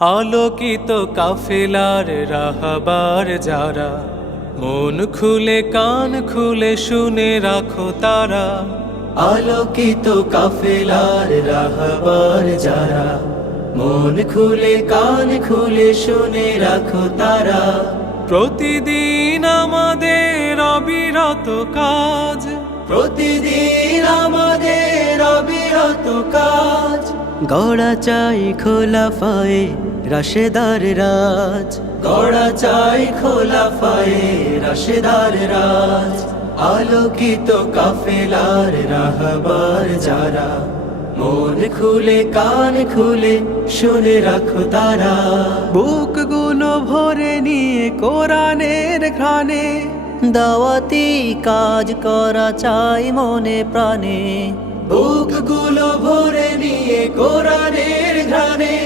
আলোকিত কাফেলার রাহবার যারা, মন খুলে কান খুলে শুনে রাখো তারা। আলোকিত কাফেলার রাহবার যারা, মন খুলে কান খুলে শুনে রাখো তারা। প্রতিদিন আমাদের অবিরত কাজ, প্রতিদিন আমাদের অবিরত কাজ। গড়া চাই খোলাফায়ে রাশেদার রাজ, গড়া চাই খোলাফায়ে রাশেদার রাজ। আলোকিত কাফেলার রাহবার যারা, মন খুলে কান খুলে শুনে রাখো তারা। বুকগুলো ভরে নিয়ে কোরআনের ঘ্রাণে, দাওয়াতি কাজ করা চাই মনে প্রাণে। বুকগুলো ভরে নিয়ে কোরআনের ঘ্রাণে,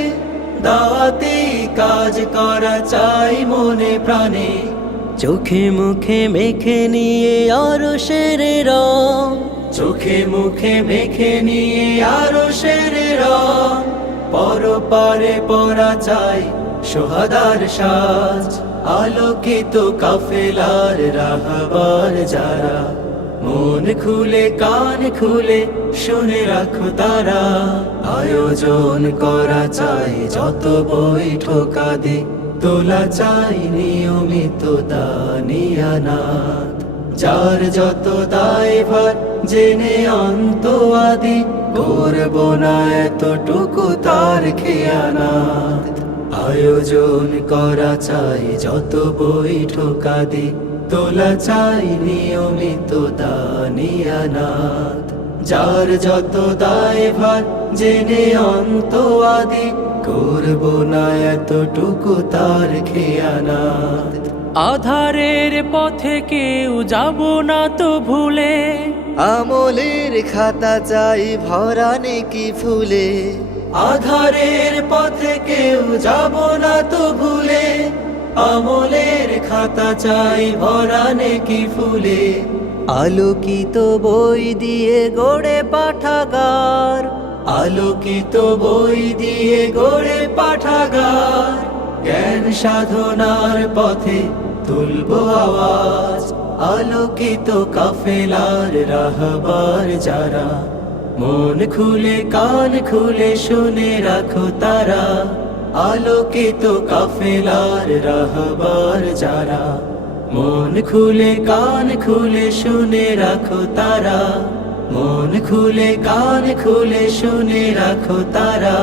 দাওয়াতি কাজ করা চাই মনে প্রাণে। চোখে মুখে মেখে নিয়ে আরশের রং, চোখে মুখে মেখে নিয়ে আরশের রং। পরপারে পরা চাই সোহাদার সাজ। আলোকিত কাফেলার রাহবার যারা, মন খুলে কান খুলে শুনে রাখো তারা। আয়োজন করা চাই যত বৈঠকা দে, তোলা চাই নিয়মিত দানিয়ানাত। যার যত দায়ভার জেনে অন্ত আদি, করব না এতটুকু তার খেয়ানাত। আয়োজন করা চাই যত বৈঠকা দে, তোলা চাই নিয়মিত দানিয়ানাত। যার যত দায়ভার জেনে অন্ত আদি, করব না এতটুকু তার খেয়ানাত। আধারের পথে কেউ যাব না তো ভুলে, আমলের খাতা চাই ভরা নেকি ফুলে। আধারের পথে কেউ যাব না তো ভুলে, আমলের খাতা চাই ভরা নেকি ফুলে। আলোকিত বই দিয়ে গড়ে পাঠাগার, আলোকিত বই দিয়ে গড়ে পাঠাগার। জ্ঞান সাধনার পথে তুলবো আওয়াজ। আলোকিত কাফেলার রাহবার যারা, মন খুলে কান খুলে শুনে রাখো তারা। আলোকিত কাফেলার রাহবার যারা, মন খুলে কান খুলে শুনে রাখো তারা। মন খুলে কান খুলে শুনে রাখো তারা।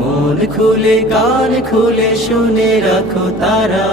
মন খুলে কান খুলে শুনে রাখো তারা।